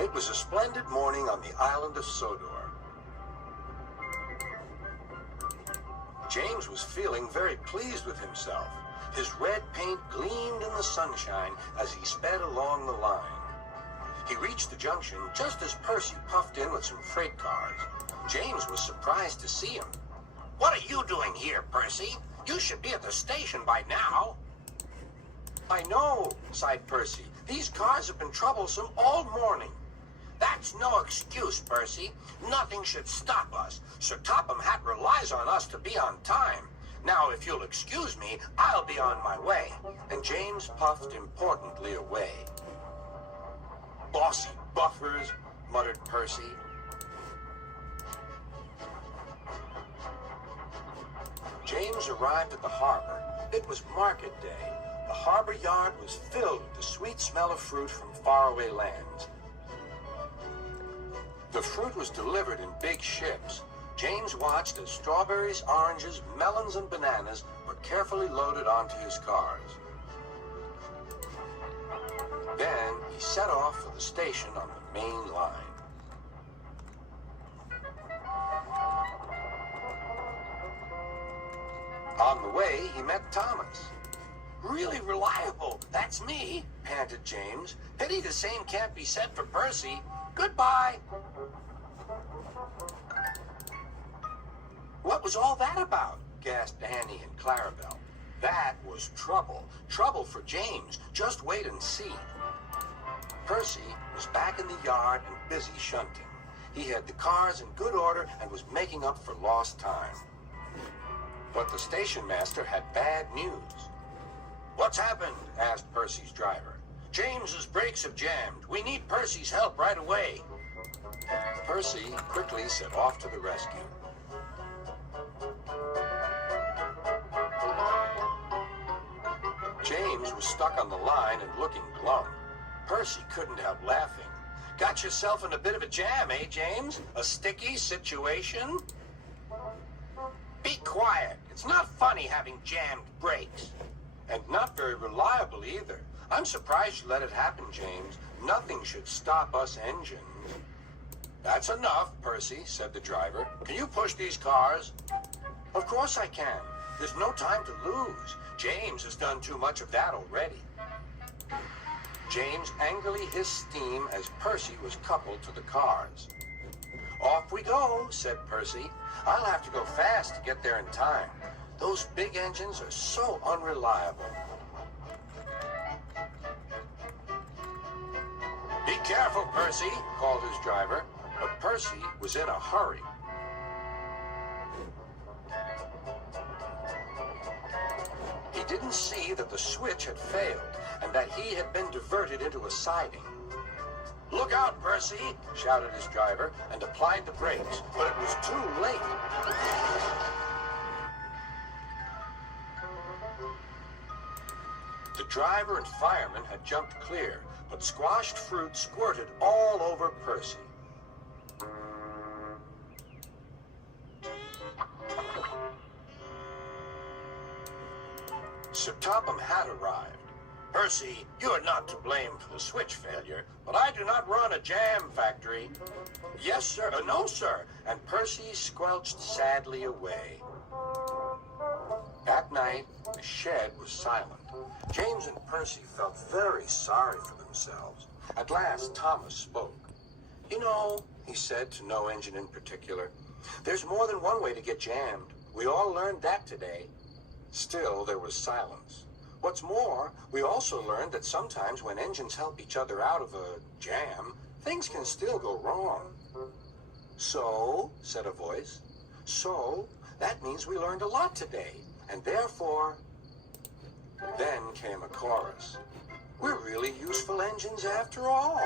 It was a splendid morning on the island of Sodor. James was feeling very pleased with himself. His red paint gleamed in the sunshine as he sped along the line. He reached the junction just as Percy puffed in with some freight cars. James was surprised to see him. What are you doing here, Percy? You should be at the station by now. I know, sighed Percy. These cars have been troublesome all morning. That's no excuse, Percy. Nothing should stop us. Sir Topham Hatt relies on us to be on time. Now, if you'll excuse me, I'll be on my way. And James puffed importantly away. Bossy buffers, muttered Percy. James arrived at the harbor. It was market day. The harbor yard was filled with the sweet smell of fruit from faraway lands. The fruit was delivered in big ships. James watched as strawberries, oranges, melons, and bananas were carefully loaded onto his cars. Then he set off for the station on the main line. On the way, he met Thomas. Really reliable. That's me, panted James. Pity the same can't be said for Percy. Goodbye. What was all that about? Gasped Annie and Clarabel. That was trouble. Trouble for James. Just wait and see. Percy was back in the yard and busy shunting. He had the cars in good order and was making up for lost time. But the station master had bad news. What's happened? Asked Percy's driver. James's brakes have jammed. We need Percy's help right away. Percy quickly set off to the rescue. James was stuck on the line and looking glum. Percy couldn't help laughing. Got yourself in a bit of a jam, eh, James? A sticky situation? Be quiet. It's not funny having jammed brakes. And not very reliable either. I'm surprised you let it happen, James. Nothing should stop us engines. That's enough, Percy, said the driver. Can you push these cars? Of course I can. There's no time to lose. James has done too much of that already. James angrily hissed steam as Percy was coupled to the cars. Off we go, said Percy. I'll have to go fast to get there in time. Those big engines are so unreliable. Be careful, Percy, called his driver, but Percy was in a hurry. He didn't see that the switch had failed and that he had been diverted into a siding. Look out, Percy, shouted his driver and applied the brakes, but it was too late. The driver and fireman had jumped clear, but squashed fruit squirted all over Percy. Sir Topham had arrived. Percy, you are not to blame for the switch failure, but I do not run a jam factory. Yes, sir. No, sir. And Percy squelched sadly away. That night, the shed was silent. James and Percy felt very sorry for themselves. At last, Thomas spoke. You know, he said to no engine in particular, there's more than one way to get jammed. We all learned that today. Still, there was silence. What's more, we also learned that sometimes when engines help each other out of a jam, things can still go wrong. So, said a voice, so that means we learned a lot today, and therefore... Then came a chorus. We're really useful engines after all.